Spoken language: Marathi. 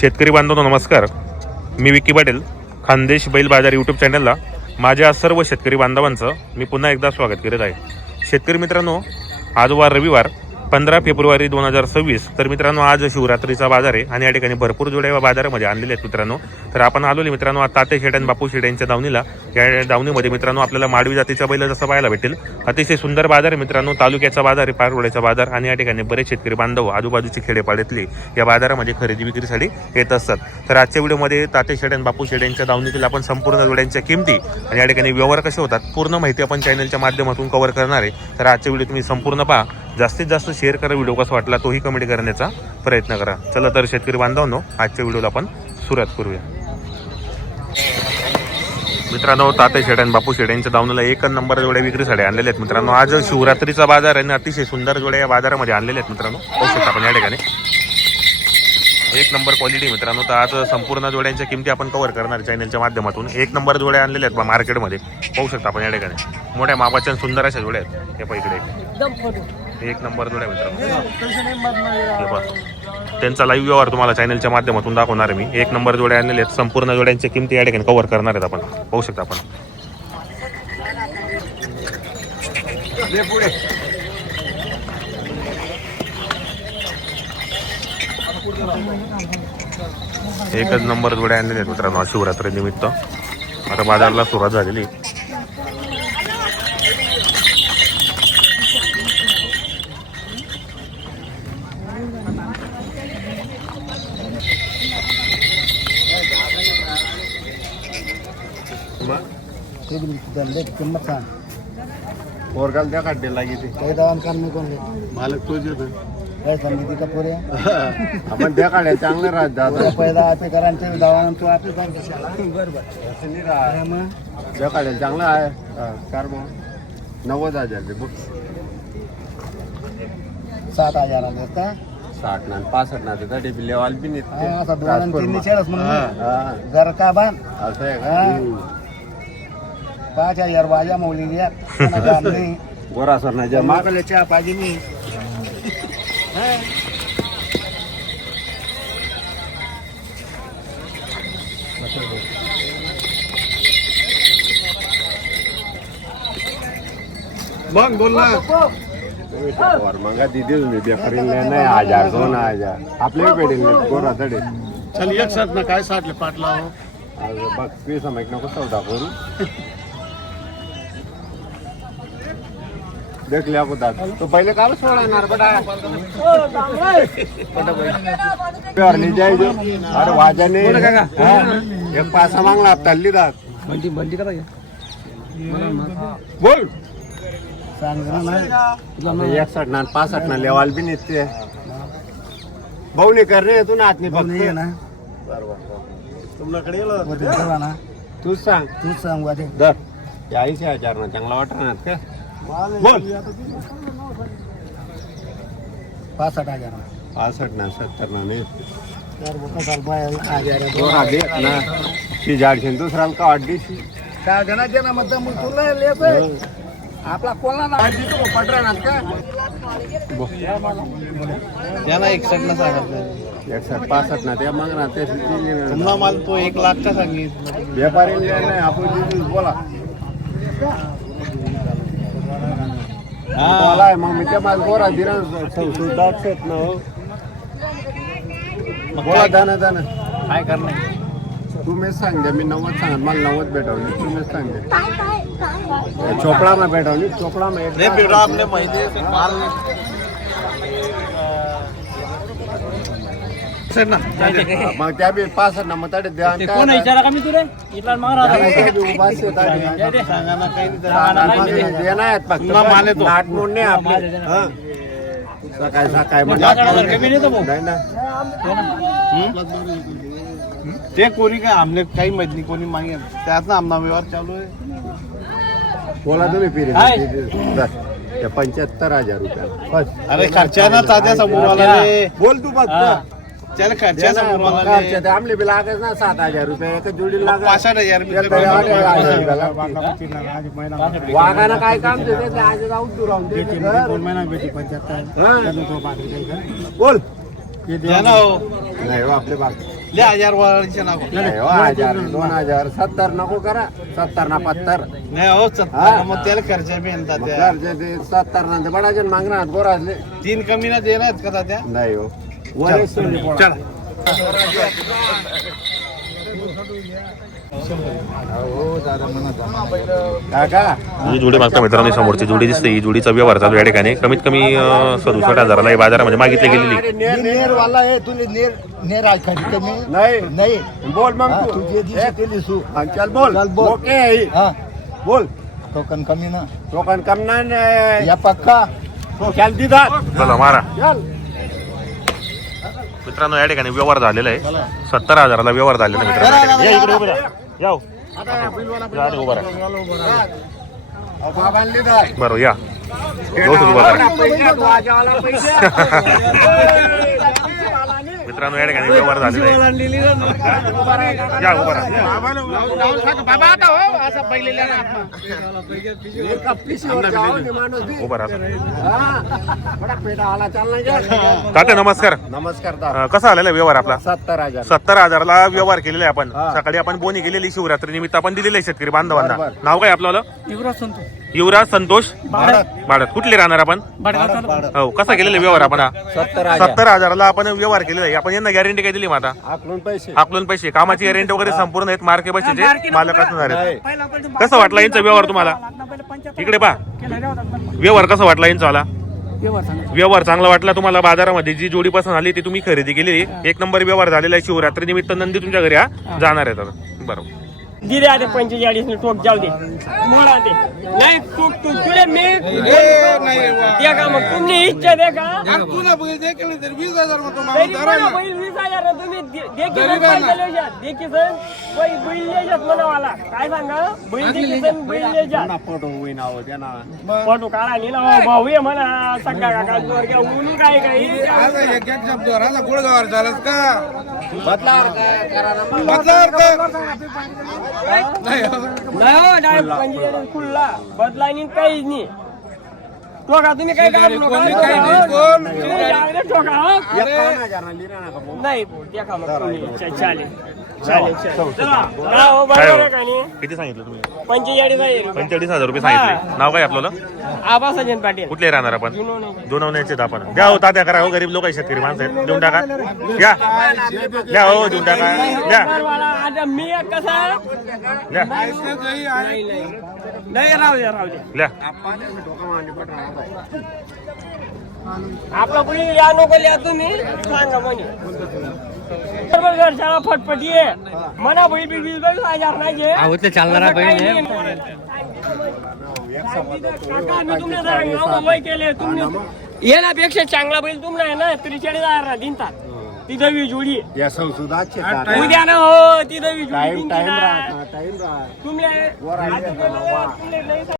शेतकरी बांधवांनो नमस्कार. मी विकी पाटील, खानदेश बैल बाजार यूट्यूब चॅनलला माझ्या सर्व शेतकरी बांधवांचं मी पुन्हा एकदा स्वागत करीत आहे. शेतकरी मित्रांनो, आज वार रविवार 15 फेब्रुवारी 2026. तर मित्रांनो, आज शिवरात्रीचा बाजार आहे आणि या ठिकाणी भरपूर जोड्या बाजारामध्ये आणलेले आहेत मित्रांनो. तर आपण आलोले मित्रांनो आज ताते शेट आणि बापू शेट यांच्या दावणीला. या दावणीमध्ये मित्रांनो आपल्याला माडवी जातीच्या बैल जसं पाहायला भेटेल. अतिशय सुंदर बाजार आहे मित्रांनो. तालुक्याचा बाजार आहे, पारवड्याचा बाजार. आणि या ठिकाणी बरेच शेतकरी बांधव आजूबाजूचे खेडेपाड्यातले या बाजारामध्ये खरेदी विक्रीसाठी येत असतात. तर आजच्या व्हिडिओमध्ये ताते शेट आणि बापू शेट यांच्या दावणीतील आपण संपूर्ण जोड्यांच्या किमती आणि या ठिकाणी व्यवहार कसे होतात पूर्ण माहिती आपण चॅनलच्या माध्यमातून कव्हर करणार आहे. तर आजच्या व्हिडिओ तुम्ही संपूर्ण पहा, जास्तीत जास्त शेअर करा. व्हिडिओ कसा वाटला तोही कमेंट करण्याचा प्रयत्न करा. चला तर शेतकरी बांधवांनो, आजच्या व्हिडिओला आपण सुरुवात करूया. मित्रांनो, ताते शेट आणि बापू शेट यांच्या दावणीला 1 नंबर जोड्या विक्रीसाठी आणलेल्या आहेत मित्रांनो. आज शिवरात्रीचा बाजार आणि अतिशय सुंदर जोड्या या बाजारामध्ये आणलेल्या आहेत मित्रांनो. पाहू शकता आपण या ठिकाणी 1 नंबर क्वालिटी मित्रांनो. तर आज संपूर्ण जोड्यांच्या किमती आपण कव्हर करणार चॅनलच्या माध्यमातून. 1 नंबर जोड्या आणलेल्या आहेत मार्केटमध्ये. पाहू शकता आपण या ठिकाणी मोठ्या मापाच्या सुंदर अशा जोड्या आहेत. हे पहा इकडे 1 नंबर जोड्या मित्रांनो. त्यांचा लाईव्ह व्यवहार तुम्हाला चॅनलच्या माध्यमातून दाखवणार आहे मी. 1 नंबर जोड्या आणलेल्या आहेत. संपूर्ण जोड्यांच्या किमती या ठिकाणी कव्हर करणार आहेत आपण. पाहू शकता आपण. एकच नंबर जोड्या आणलेल्या आहेत मित्रांनो शिवरात्री निमित्त. आता बाजारला सुरुवात झालेली. पोरगाल त्या काढले लागेल काही दवान काम नाही कोण मालक तोच येतो काय समिती का पुरे आपण त्या काढ्या चांगलं राहत दादा पहिला ते करांचे दवान तू आपले बरोबर असं नाही राहा मग त्या काढ्या चांगलं आहे. कार मग 90,000 बघ 7,000 का 60 ना 65 ना ते डीपी लेवल बी नाही जर का बांध असं आहे का 5,000 बाजा मौली गोरा सर ना मागले चहा पाहिजे मी मग बोल ना मंगा दिदी तुम्ही बेकरी नाही 1,000 2,000 आपले भेटेल गोरा तडे चल 160 ना काय 60 पाटला हो बघ तुम्ही समज नको सौदा करू देख लिया बता तो पहले का सोडणार बेटा प्यारली जाय जो अरे वाजाने एक पासा मागला तल्ली दात बंदी बंदी करा बोल सांग ना 61 ना 65 ना लेवल भी निघते बहुनी कर रे तू ना आतनी फक्त ना बरोबर तुमच्याकडे येलो ना तूच सांग वाजे दर 40,000 ना चांगला वाटणार का बोल 65,000 ना 70 ना नाही ती झाडशी दुसऱ्याला का अड्डीशी काय जणाचे ना मतलब मग तुला लिहायचं आपला कोणाला पटरा ना का त्याला 61 ना सांगत 61 ना त्या मग ना ते तुम्हाला माल तो 1 लाख का सांगित व्यापारी नाही आपण बोला मला मग मी त्या माझ गोरा दिरा दाखवत ना हो बोला दाना काय करणार तुम्हीच सांग द्या. मी 90 सांगा मला 90 भेटवली तुम्हीच सांग द्या. चोपडा में भेटवली चोपडा में आपले माहिती माल मग त्या बी 65 ना मग तडे द्या कोण विचारा का मी तुरे इथला मारा फक्त माल येतो आठ मोड नाही आपले सकाळी ते कोणी काय आमले काही माहित नाही कोणी मागे त्यात ना आमना व्यवहार चालू आहे. बोला तुम्ही पिरे 75,000 रुपये अरे खर्चाना तात्या समोर बोल तू फक्त चल खर्चा आमले बी लागत ना 7,000 रुपये एक जोडी लागत 65,000 वाघानं काय काम देते आज जाऊन तू राहून दे 2 महिना भेटी 75 बोल नाही हो आपले बाग नाही हो, 1000 2000 70 नको करा 70 ना 75 नाही हो 70 मग त्याला खर्च बी येतात त्या 70 ना बडाचे मागणार गोराजले 3 कमी ना देणार का त्या नाही हो वरेस चला काका ही जोडी मागता मित्रांनो, समोरची जोडी दिसते. ही जोडीचा व्यवहार चालू या ठिकाणी कमीत कमी 67,000ला ही बाजारामध्ये मागितली गेलेली. नेर वाला आहे तुले नेर आहे का कमी नाही नाही बोल मग तू जे दिसे ते लिसू चल बोल ओके हां बोल टोकन कमी ना टोकन कम ना या पक्का तो चल दिदा चला मारा चल मित्रांनो. या ठिकाणी व्यवहार झालेला आहे. 70,000ला व्यवहार झालेला आहे मित्रांनो. या इकडे उभे राहा. याव या रे, उभा राहा. बाबांनी दाय बरोबर या व्यवस्थित उभा राहा. मित्रांनो या ठिकाणी व्यवहार झालेला आहे. या उभा राहा. बाबा आता हो असं पहिले उभा राहा. बडा पेटा आला चाल नाही तात्या नमस्कार. नमस्कार कसा आलेला व्यवहार आपला? 70,000 70,000ला व्यवहार केलेला आहे आपण. हा. सकाळी आपण बोनी केलेली शिवरात्री निमित्त आपण दिलेले आहे शेतकरी बांधवांना. बरोबर. नाव काय आपलं? युवराज संतोष भाडत. कुठले राहणार आपण? हो. कसा केलेला व्यवहार आपण हा? 70,000ला आपण व्यवहार केलेला आहे. आपण यांना गॅरंटी काय दिली माता? आपलं पैसे कामाची गॅरंटी वगैरे संपूर्ण आहेत. मार्के पैशाचे मालक असणार आहेत. कसं वाटला यांचा व्यवहार तुम्हाला? इकडे पहा. व्यवहार कसा वाटला यांचा मला? व्यवहार चांगला वाटला तुम्हाला? बाजारामध्ये जी जोडी पसंत आली ती तुम्ही खरेदी केली. एक नंबर व्यवहार झालेला आहे. शिवरात्री निमित्त नंदी तुमच्या घरी हा जाणार आहेत आता. बरोबर. दिले आता 45 टोक जाऊ दे मोडा दे नाही तू तुले मी द्या का मग तुम्ही इच्छा दे का तुला बैल देखील तर 20,000 मग तरी मला बैल 20,000 तुम्ही देखील देखील बैल लेजात म्हणावाला काय सांगा बैल देखील बैल लेजात फोटो होईन आहो त्यांना फोटो काढा नि ना भाऊ ये म्हणा सगळा काका जोर ऊन काय काही आता एक एक शब्द राहिला गुळगावर झालास का बदलावर काय करा ना मग. बदलावर नाही हो डायरेक्ट 45 खुल्ला बदला नाही काहीच नाही ठोका तुम्ही काय काढू नका तुम्ही डायरेक्ट ठोका हा? 51,000 ना लिहिलं ना का भाऊ? नाही देखा मग तुम्ही चालेल चालेल चला हो काय बरोबर हो? आहे का नाही किती सांगितलं तुम्ही? 45 जाईल 45,000 रुपये सांगितले. नाव काय आपल्याला? आबा सजन पाटील कुठले राहणार आपण? जुनोनी. जुनवण्याचे आपण द्या हो. तात्या करा हो. गरीब लोक आहे, शेतकरी माणसं आहेत. देऊन टाका. द्या द्या हो. देऊन टाका. द्या आता मी एक कसा द्या नाही राहू दे द्या. आपला पुढे या नको लिहा तुम्ही सांगा म्हणे बरोबर घरच्याला फटफटी आहे म्हणा बैल बी 20,000 नाही घे चालणार केले तुम्ही येण्यापेक्षा चांगला बैल तुमला आहे ना 43,000 दिनतात ती दवी जोडी या संसदाचे उद्या ना हो ती दवी जोडी टाइम राहत टाइम राहत तुम्ही